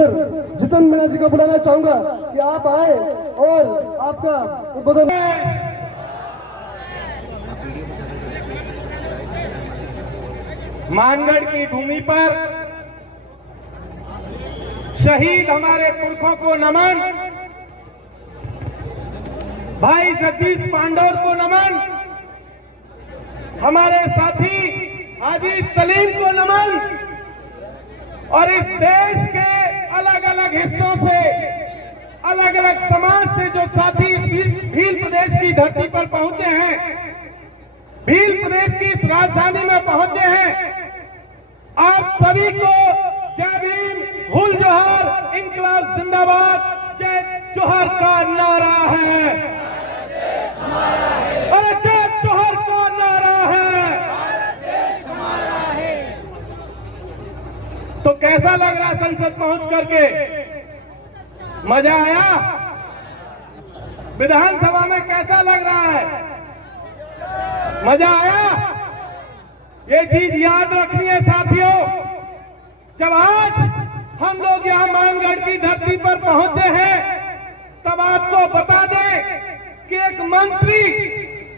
जितन मीणा जी को बुलाना चाहूंगा कि आप आए और आपका उद्बोधन। मानगढ़ की भूमि पर शहीद हमारे पुरखों को नमन, भाई जगदीश पांडोर को नमन, हमारे साथी हाजी सलीम को नमन और इस देश के अलग अलग हिस्सों से, अलग अलग समाज से जो साथी भील प्रदेश की धरती पर पहुंचे हैं, भील प्रदेश की इस राजधानी में पहुंचे हैं, आप सभी को जय भीम, हुल जोहार, इंकलाब जिंदाबाद, जय जोहर का नारा है और जय जोहर का नारा है। तो कैसा लग रहा संसद पहुंच करके? मजा आया? विधानसभा में कैसा लग रहा है? मजा आया? ये चीज याद रखनी है साथियों, जब आज हम लोग यहां मानगढ़ की धरती पर पहुंचे हैं, तब आपको बता दें कि एक मंत्री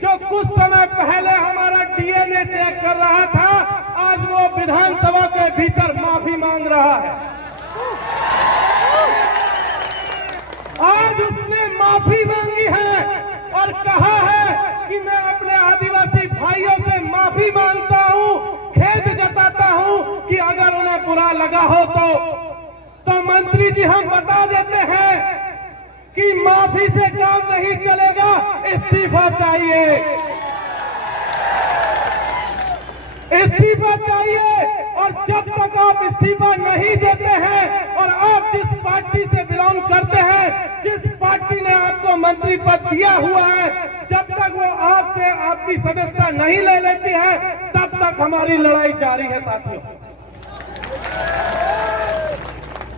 जो कुछ समय पहले हमारा डीएनए चेक कर रहा था, आज वो विधानसभा के भीतर माफी मांग रहा है। आज उसने माफी मांगी है और कहा है कि मैं अपने आदिवासी भाइयों से माफी मांगता हूं, खेद जताता हूं कि अगर उन्हें बुरा लगा हो तो मंत्री जी हम बता देते हैं कि माफी से काम नहीं चलेगा, इस्तीफा चाहिए, इस्तीफा चाहिए। और जब तक आप इस्तीफा नहीं देते हैं और आप जिस पार्टी से बिलोंग करते हैं, जिस पार्टी ने आपको मंत्री पद दिया हुआ है, जब तक वो आपसे आपकी सदस्यता नहीं ले लेती है, तब तक हमारी लड़ाई जारी है साथियों।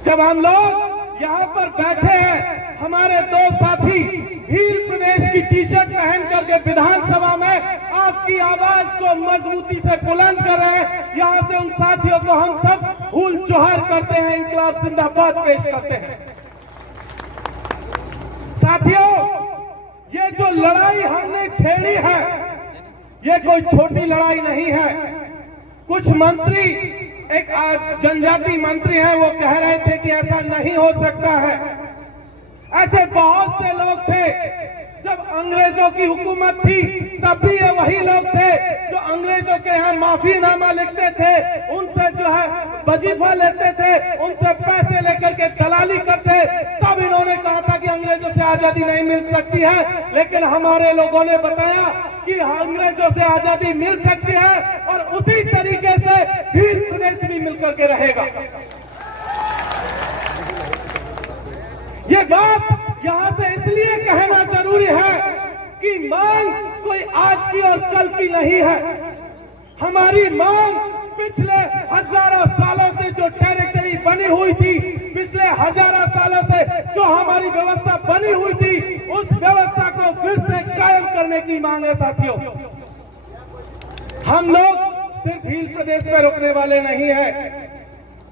जब हम लोग यहाँ पर बैठे हैं, हमारे दो साथी भील प्रदेश की टी शर्ट पहन करके विधानसभा में आपकी आवाज को मजबूती से बुलंद कर रहे हैं, यहाँ से उन साथियों को हम सब हुल जोहर करते हैं, इंकलाब जिंदाबाद पेश करते हैं। साथियों, ये जो लड़ाई हमने छेड़ी है, ये कोई छोटी लड़ाई नहीं है। कुछ मंत्री, एक जनजाति मंत्री हैं, वो कह रहे थे कि ऐसा नहीं हो सकता है। ऐसे बहुत से लोग थे, जब अंग्रेजों की हुकूमत थी तब भी ये वही लोग थे जो अंग्रेजों के यहाँ माफीनामा लिखते थे, उनसे जो है वजीफा लेते थे, उनसे पैसे लेकर के दलाली करते। तब इन्होंने कहा था कि अंग्रेजों से आजादी नहीं मिल सकती है, लेकिन हमारे लोगों ने बताया कि अंग्रेजों से आजादी मिल सकती है और उसी तरीके से भील प्रदेश भी मिलकर के रहेगा। ये बात यहां से इसलिए कहना जरूरी है कि मांग कोई आज की और कल की नहीं है। हमारी मांग पिछले हजारों सालों से जो टेरिटरी बनी हुई थी, पिछले हजारों सालों से जो हमारी व्यवस्था बनी हुई थी, उस व्यवस्था को फिर से कायम करने की मांग है साथियों। हम लोग सिर्फ भील प्रदेश में रुकने वाले नहीं है,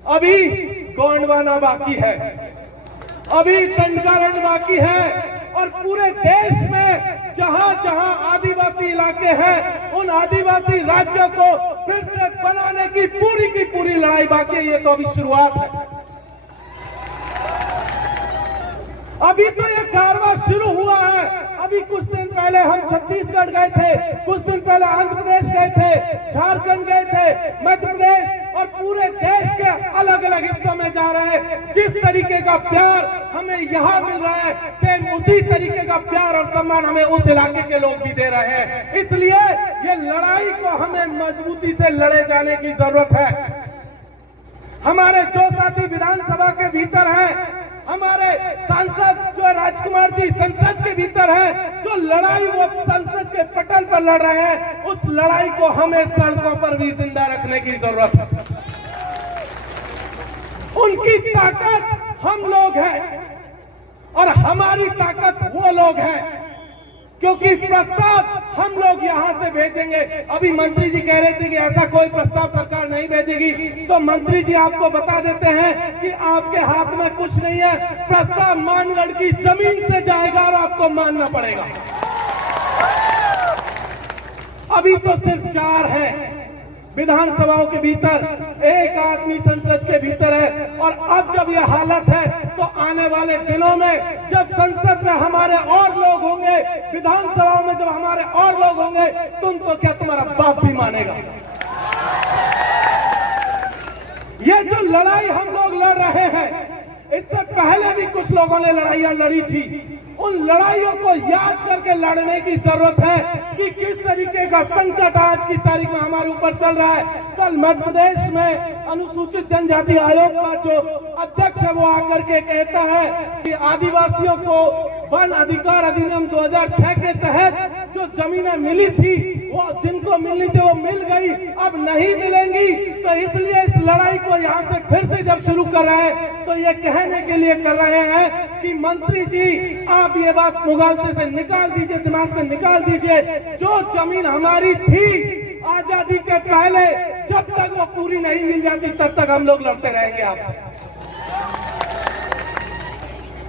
अभी गोंडवाना बाकी है, अभी तंजारण बाकी है और पूरे देश में जहां जहां आदिवासी इलाके हैं, उन आदिवासी राज्यों को फिर से बनाने की पूरी लड़ाई बाकी है। ये तो अभी शुरुआत है, अभी तो ये कारवां शुरू हुआ है। अभी कुछ दिन पहले हम छत्तीसगढ़ गए थे, कुछ दिन पहले आंध्र प्रदेश गए थे, झारखंड गए थे, मध्य प्रदेश और पूरे देश के अलग अलग हिस्सों में जा रहे हैं। जिस तरीके का प्यार हमें यहाँ मिल रहा है, सेम उसी तरीके का प्यार और सम्मान हमें उस इलाके के लोग भी दे रहे हैं। इसलिए ये लड़ाई को हमें मजबूती से लड़े जाने की जरूरत है। हमारे जो साथी विधानसभा के भीतर हैं, हमारे सांसद जो राजकुमार जी संसद के भीतर है, जो लड़ाई वो संसद के पटल पर लड़ रहे हैं, उस लड़ाई को हमें सड़कों पर भी जिंदा रखने की जरूरत है। उनकी ताकत हम लोग हैं और हमारी ताकत वो लोग हैं। क्योंकि प्रस्ताव हम लोग यहाँ से भेजेंगे। अभी मंत्री जी कह रहे थे कि ऐसा कोई प्रस्ताव सरकार नहीं भेजेगी, तो मंत्री जी आपको बता देते हैं कि आपके हाथ में कुछ नहीं है, प्रस्ताव मानगढ़ की जमीन से जाएगा और आपको मानना पड़ेगा। अभी तो सिर्फ 4 है विधानसभाओं के भीतर, 1 आदमी संसद के भीतर है, और अब जब यह हालत है तो आने वाले दिनों में जब संसद में हमारे और लोग होंगे, विधानसभाओं में जब हमारे और लोग होंगे, तुम तो क्या तुम्हारा बाप भी मानेगा। ये जो लड़ाई हम लोग लड़ रहे हैं, इससे पहले भी कुछ लोगों ने लड़ाइयां लड़ी थी। उन लड़ाइयों को याद करके लड़ने की जरूरत है कि किस तरीके का संकट आज की तारीख में हमारे ऊपर चल रहा है। कल मध्य प्रदेश में अनुसूचित जनजाति आयोग का जो अध्यक्ष है वो आकर के कहता है कि आदिवासियों को वन अधिकार अधिनियम 2006 के तहत जो जमीनें मिली थी, वो जिनको मिलनी थी वो मिल गई, अब नहीं मिलेंगी। तो इसलिए इस लड़ाई को यहाँ से फिर से जब शुरू कर रहे हैं तो ये कहने के लिए कर रहे हैं कि मंत्री जी आप ये बात मुगालते से निकाल दीजिए, दिमाग से निकाल दीजिए। जो जमीन हमारी थी आजादी के पहले, जब तक वो पूरी नहीं मिल जाती तब तक हम लोग लड़ते रहेंगे आपसे।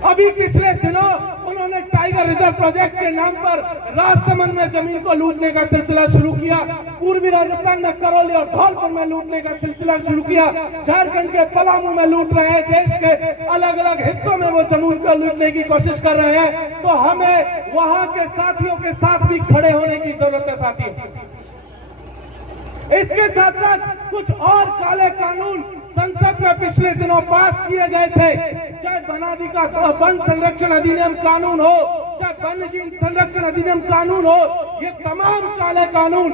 अभी पिछले दिनों उन्होंने टाइगर रिजर्व प्रोजेक्ट के नाम पर राजसमंद में जमीन को लूटने का सिलसिला शुरू किया, पूर्वी राजस्थान में करौली और धौलपुर में लूटने का सिलसिला शुरू किया, झारखंड के पलामू में लूट रहे हैं, देश के अलग अलग हिस्सों में वो जमीन को लूटने की कोशिश कर रहे हैं। तो हमें वहां के साथियों के साथ भी खड़े होने की जरूरत है साथियों। इसके साथ साथ कुछ और काले कानून संसद में पिछले दिनों पास किए गए थे, चाहे वन संरक्षण अधिनियम कानून हो, चाहे वन्य जीव संरक्षण अधिनियम कानून हो, ये तमाम काले कानून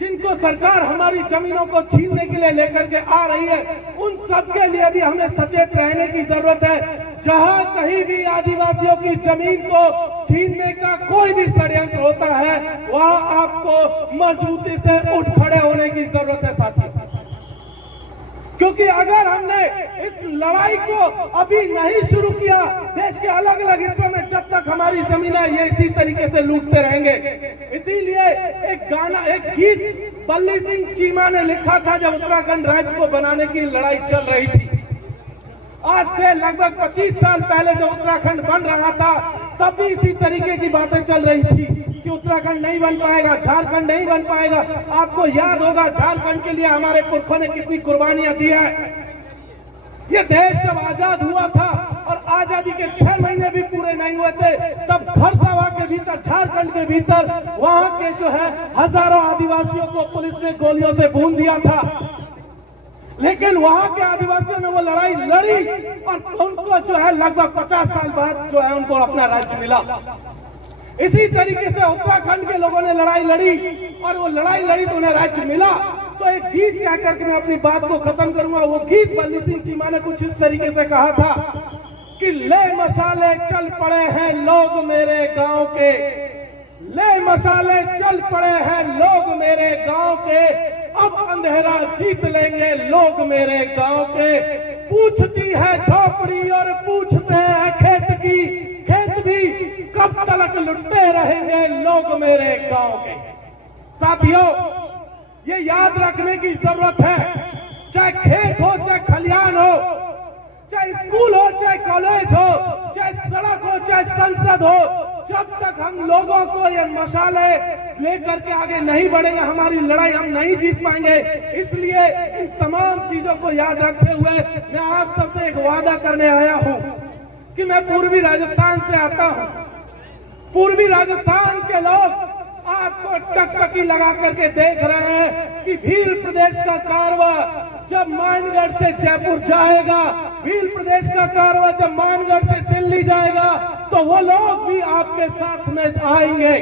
जिनको सरकार हमारी जमीनों को छीनने के लिए लेकर के आ रही है, उन सब के लिए भी हमें सचेत रहने की जरूरत है। जहां कहीं भी आदिवासियों की जमीन को छीनने का कोई भी षड्यंत्र होता है, वहां आपको मजबूती से उठ खड़े होने की जरूरत है साथियों। क्योंकि अगर हमने इस लड़ाई को अभी नहीं शुरू किया, देश के अलग अलग हिस्सों में जब तक हमारी जमीनें ये इसी तरीके से लूटते रहेंगे। इसीलिए एक गीत बल्ली सिंह चीमा ने लिखा था जब उत्तराखंड राज्य को बनाने की लड़ाई चल रही थी। आज से लगभग 25 साल पहले जब उत्तराखंड बन रहा था, तब भी इसी तरीके की बातें चल रही थी कि उत्तराखंड नहीं बन पाएगा, झारखंड नहीं बन पाएगा। आपको याद होगा झारखंड के लिए हमारे पुरखों ने कितनी कुर्बानियां दी है। ये देश जब आजाद हुआ था और आजादी के 6 महीने भी पूरे नहीं हुए थे, तब खरसावा के भीतर, झारखंड के भीतर वहां के जो है हजारों आदिवासियों को पुलिस ने गोलियों से भून दिया था। लेकिन वहां के आदिवासियों ने वो लड़ाई लड़ी और उनको जो है लगभग 50 साल बाद जो है उनको अपना राज्य मिला। इसी तरीके से उत्तराखंड के लोगों ने लड़ाई लड़ी और वो लड़ाई लड़ी तो उन्हें राज्य मिला। तो एक गीत कह करके मैं अपनी बात को खत्म करूंगा। वो गीत बल्ली सिंह चीमा ने कुछ इस तरीके से कहा था कि ले मसाले चल पड़े हैं लोग मेरे गांव के, ले मसाले चल पड़े हैं लोग मेरे गांव के, अब अंधेरा जीत लेंगे लोग मेरे गांव के। पूछती है झोपड़ी और पूछते हैं खेत की, खेत भी कब तक लुटते रहेंगे लोग मेरे गांव के। साथियों, ये याद रखने की जरूरत है, चाहे खेत हो, चाहे खलियान हो, चाहे स्कूल हो, चाहे कॉलेज हो, चाहे सड़क हो, चाहे संसद हो, जब तक हम लोगों को ये मसाले लेकर के आगे नहीं बढ़ेंगे, हमारी लड़ाई हम नहीं जीत पाएंगे। इसलिए इन तमाम चीजों को याद रखते हुए मैं आप सबसे एक वादा करने आया हूं कि मैं पूर्वी राजस्थान से आता हूं। पूर्वी राजस्थान के लोग आपको टकटकी लगा करके देख रहे हैं कि भील प्रदेश का कारवा जब मानगढ़ से जयपुर जाएगा, भील प्रदेश का कारवा जब मानगढ़ से दिल्ली जाएगा, तो वो लोग भी आपके साथ में आएंगे।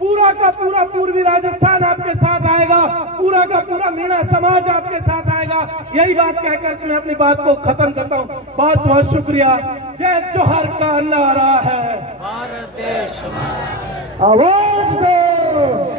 पूरा का पूरा पूर्वी राजस्थान आपके साथ आएगा, पूरा का पूरा मीणा समाज आपके साथ आएगा। यही बात कहकर मैं अपनी बात को खत्म करता हूँ। बहुत बहुत शुक्रिया। जय जोहर का नारा है, भारत देश आवाज दो।